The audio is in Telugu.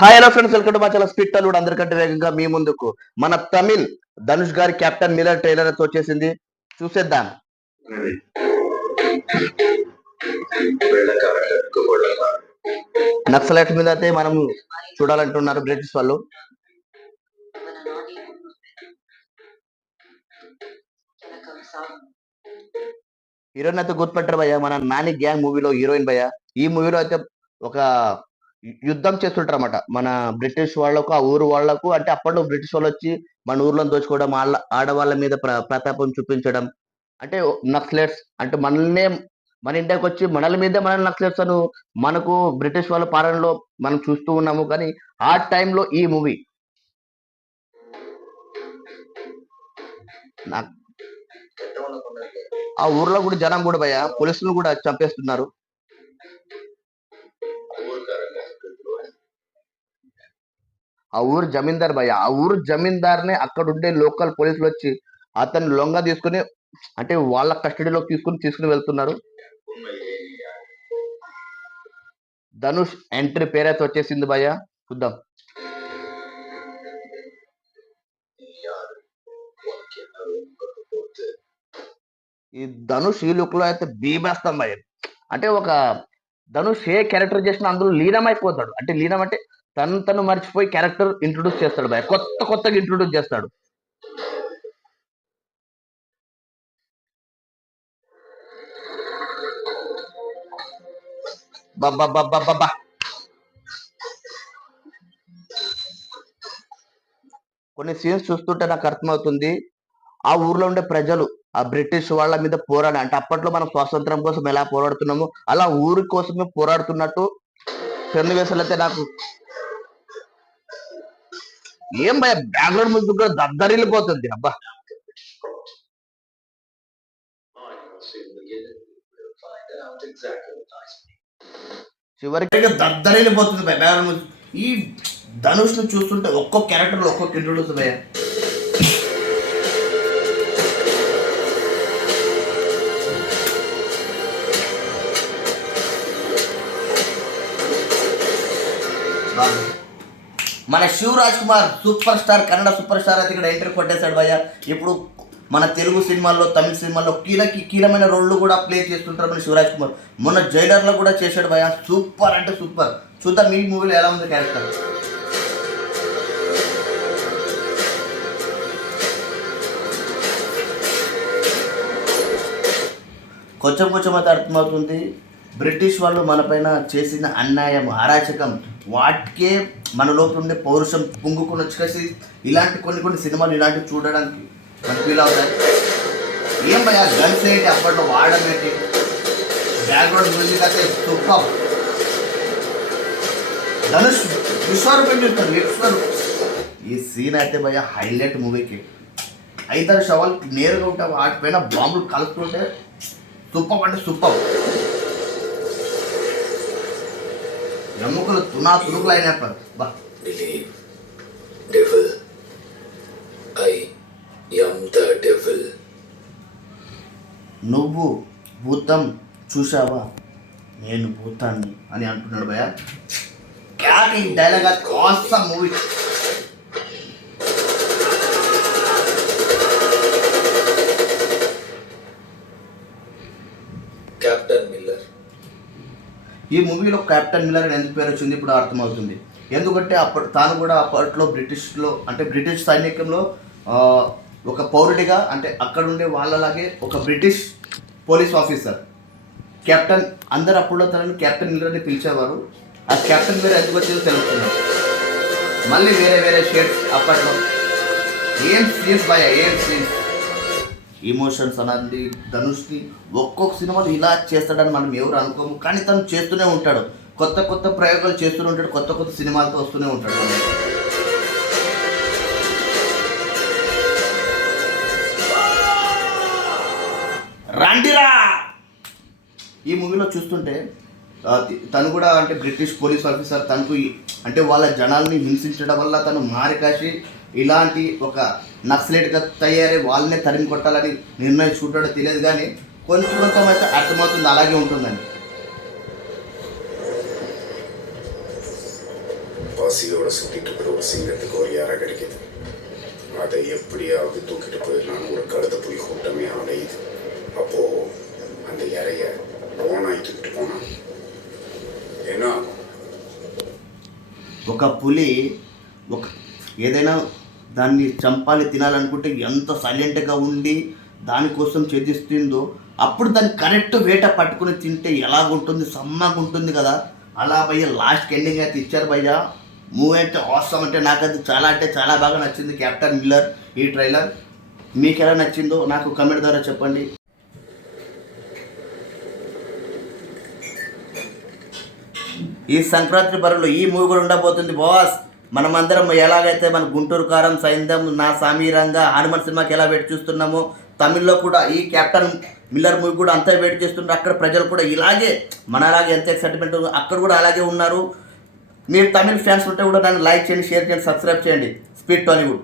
Hi hello friends, welcome to మా ఛానల్ స్పీడ్ టాలీవుడ్. అందరికంటే వేగంగా మీ ముందుకు మన తమిళ్ ధనుష్ గారి కెప్టెన్ మిల్లర్ ట్రైలర్ తో వచ్చేసింది. చూసేద్దాం. నక్సలైట్ మీద అయితే మనం చూడాలంటున్నారు బ్రిటిష్ వాళ్ళు. హీరోయిన్ అయితే గుర్తుపెట్టారు భయ్య, మన నాని గ్యాంగ్ మూవీలో హీరోయిన్ భయ్య. ఈ మూవీలో అయితే ఒక యుద్ధం చేస్తుంటారు అన్నమాట మన బ్రిటిష్ వాళ్లకు, ఆ ఊరు వాళ్లకు. అంటే అప్పట్లో బ్రిటిష్ వాళ్ళు వచ్చి మన ఊర్లో దోచుకోవడం, ఆడవాళ్ళ మీద ప్రతాపం చూపించడం. అంటే నక్సలైట్స్ అంటే మనల్నే మన ఇండియాకి వచ్చి మనల మీదే మనల్ని నక్సలైట్స్ అను మనకు బ్రిటిష్ వాళ్ళ పాలనలో మనం చూస్తూ ఉన్నాము. కానీ ఆ టైంలో ఈ మూవీ ఆ ఊర్లో కూడా జనం కూడా భయ పోలీసులు కూడా చంపేస్తున్నారు. ఆ ఊరు జమీందార్ భయ్య, ఆ ఊరు జమీందార్నే అక్కడ ఉండే లోకల్ పోలీసులు వచ్చి అతన్ని లొంగ తీసుకుని, అంటే వాళ్ళ కస్టడీలోకి తీసుకుని వెళ్తున్నారు. ధనుష్ ఎంట్రీ పేరైతే వచ్చేసింది భయ్య, చూద్దాం. ఈ ధనుష్ ఈ లుక్ లో అయితే బీభత్సం భయ్య. అంటే ఒక ధనుష్ ఏ క్యారెక్టర్ చేసినా అందులో లీనమైపోతాడు. అంటే లీనం అంటే తను మర్చిపోయి క్యారెక్టర్ ఇంట్రొడ్యూస్ చేస్తాడు భయ్య, కొత్తగా ఇంట్రొడ్యూస్ చేస్తాడు. బాబా కొన్ని సీన్స్ చూస్తుంటే నాకు అర్థమవుతుంది, ఆ ఊర్లో ఉండే ప్రజలు ఆ బ్రిటిష్ వాళ్ళ మీద పోరాడి, అంటే అప్పట్లో మనం స్వాతంత్రం కోసం ఎలా పోరాడుతున్నామో అలా ఊరి కోసమే పోరాడుతున్నట్టు సన్నివేశాలు అయితే నాకు. ఏం భయ, బ్యాక్గ్రౌండ్ మ్యూజిక్ కూడా దద్దరిల్లిపోతుంది అబ్బా. చివరికి దద్దరిల్లిపోతుంది భయ బ్యాక్గ్రౌండ్ మ్యూజిక్. ఈ ధనుష్ ను చూస్తుంటే ఒక్కొక్క క్యారెక్టర్ లో ఒక్కొక్క ఇంట్రొడ్యూస్ భయ. మన Shivaraj Kumar superstar, Kannada superstar అయితే ఇక్కడ ఎంట్రీ కొట్టేశాడు భయ్య. ఇప్పుడు మన తెలుగు సినిమాల్లో, తమిళ సినిమాల్లో కీలమైన రోడ్లు కూడా ప్లే చేస్తుంటారు మన శివరాజ్ కుమార్. మొన్న జైలర్లో కూడా చేశాడు భయ్య, సూపర్ అంటే సూపర్. చూద్దాం మీ మూవీలో ఎలా ఉంది క్యారెక్టర్. కొంచెం అయితే అర్థమవుతుంది, బ్రిటిష్ వాళ్ళు మనపైన చేసిన అన్యాయం, అరాచకం, వాటికే మన లోపల ఉండే పౌరుషం పొంగుకొని వచ్చేసి ఇలాంటి కొన్ని సినిమాలు ఇలాంటివి చూడడానికి మనకు ఫీల్ అవుతాయి. ఏం భయ గన్స్ ఏంటి, అప్పట్లో వాడడం ఏంటి, బ్యాక్గ్రౌండ్ మ్యూజిక్ అయితే సూపర్. ధనుష్ విశ్వరూపం చూస్తారు. ఈ సీన్ అయితే భయ హైలైట్ మూవీకి. 5 శవాలు నేరుగా ఉంటాయి, వాటిపైన బాంబులు కలుపుతుంటే సూపర్ అంటే సూపర్. ఎముకలు తునుకులు అయినప్పుడు నువ్వు భూతం చూసావా, నేను భూతాన్ని అని అంటున్నాడు భయ. క్యాకి dialogue awesome movie. Captain Miller, ఈ మూవీలో కెప్టెన్ మిల్లర్ అని ఎందుకు పేరు వచ్చింది ఇప్పుడు అర్థమవుతుంది. ఎందుకంటే తాను కూడా అప్పట్లో బ్రిటిష్లో, అంటే బ్రిటిష్ సైనికంలో ఒక పౌరుడిగా, అంటే అక్కడ ఉండే వాళ్ళలాగే ఒక బ్రిటిష్ పోలీస్ ఆఫీసర్ కెప్టెన్. అందరు అప్పుడులో తనని కెప్టెన్ మిల్లర్ అని పిలిచేవారు. ఆ కెప్టెన్ మిల్లర్ ఎందుకు వచ్చిందో తెలుస్తున్నారు. మళ్ళీ వేరే షేడ్స్ అప్పట్లో. ఏం సీన్స్ భయ, ఏం సీన్స్, ఎమోషన్స్ అనండి. ధనుష్ని ఒక్కొక్క సినిమాలు ఇలా చేస్తాడని మనం ఎవరు అనుకోము, కానీ తను చేస్తూనే ఉంటాడు. కొత్త ప్రయోగాలు చేస్తూనే ఉంటాడు, కొత్త సినిమాలతో వస్తూనే ఉంటాడు. రండిరా ఈ మూవీలో చూస్తుంటే తను కూడా అంటే బ్రిటిష్ పోలీస్ ఆఫీసర్. తనకు అంటే వాళ్ళ జనాల్ని హింసించడం వల్ల తను మారికాసి ఇలాంటి ఒక నక్సలైట్గా తయారై వాళ్ళనే తరిమి కొట్టాలని నిర్ణయించుకుంటాడో తెలియదు, కానీ కొంచెం అయితే అర్థమవుతుంది అలాగే ఉంటుందని. பசியோட சுத்திட்டு இருக்கிற ஒரு சிங்கத்துக்கு ஒரு இறை கிடைக்குது. அதை எப்படியாவது தூக்கிட்டு போயிடலான்னு ஒரு கழுத புலி கூட்டமே அலையுது. அப்போ அந்த இறைய ஓனாய் தூக்கிட்டு போனான். என்ன ஆகும்? ఒక పులి ఒక ఏదైనా దాన్ని చంపాలి తినాలనుకుంటే ఎంత సైలెంట్గా ఉండి దానికోసం ఛేదిస్తుందో అప్పుడు దాన్ని కరెక్ట్ వేట పట్టుకుని తింటే ఎలాగుంటుంది, సమ్మగా ఉంటుంది కదా. అలా భయ్య లాస్ట్ ఎండింగ్ అయితే ఇచ్చారు భయ్య. మూవీ అంటే అవసరం అంటే నాకు అది చాలా అంటే చాలా బాగా నచ్చింది కెప్టెన్ మిల్లర్ ఈ ట్రైలర్. మీకు ఎలా నచ్చిందో నాకు కమెంట్ ద్వారా చెప్పండి. ఈ సంక్రాంతి బరువులో ఈ మూవీ కూడా ఉండబోతుంది బాస్. మనమందరం ఎలాగైతే మన గుంటూరు కారం సైందం నా సమీరంగా హనుమాన్ సినిమాకి ఎలా వెయిట్ చూస్తున్నామో తమిళ్లో కూడా ఈ కెప్టెన్ మిల్లర్ మూవీ కూడా అంతా వెయిట్ చేస్తున్నారు. అక్కడ ప్రజలు కూడా ఇలాగే మనలాగే ఎంత ఎక్సైట్మెంట్ అక్కడ కూడా అలాగే ఉన్నారు. మీరు తమిళ్ ఫ్యాన్స్ ఉంటే కూడా నన్ను లైక్ చేయండి, షేర్ చేయండి, సబ్స్క్రైబ్ చేయండి. స్పీడ్ టాలీవుడ్.